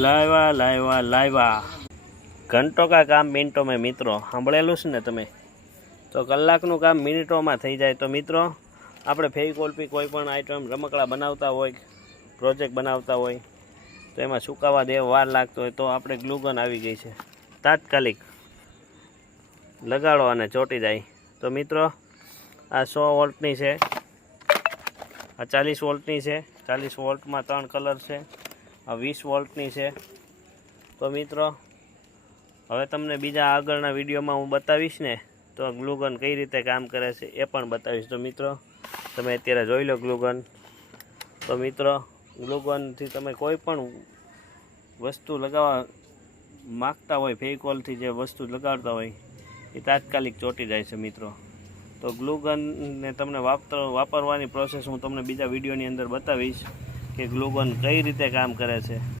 લાવ્યા ઘંટો કા કામ મિનિટો મેં મિત્રો સાંભળેલું છે ને તમે? તો કલાકનું કામ મિનિટોમાં થઈ જાય. તો મિત્રો આપણે ફેવિકોલથી કોઈ પણ આઈટમ રમકડા બનાવતા હોય, પ્રોજેક્ટ બનાવતા હોય તો એમાં સુકાવા દેવા વાર લાગતો હોય તો આપણે ગ્લુગન આવી ગઈ છે, તાત્કાલિક લગાડો અને ચોંટી જાય. તો મિત્રો આ 100 વોલ્ટની છે, આ 40 વોલ્ટની છે. 40 વોલ્ટમાં 3 કલર છે. આ 20 વોલ્ટની છે. તો મિત્રો હવે તમને બીજા આગળના વિડીયોમાં હું બતાવીશ ને તો ગ્લુગન કઈ રીતે કામ કરે છે એ પણ બતાવીશ. તો મિત્રો તમે અત્યારે જોઈ લો ગ્લુગન. તો મિત્રો ગ્લુગનથી તમે કોઈ પણ વસ્તુ લગાવવા માગતા હોય, ફેવિકોલથી જે વસ્તુ લગાડતા હોય એ તાત્કાલિક ચોંટી જાય છે મિત્રો. તો ગ્લુગનને તમને વાપરવાની પ્રોસેસ હું તમને બીજા વિડીયોની અંદર બતાવીશ કે ગ્લુગન કઈ રીતે કામ કરે છે.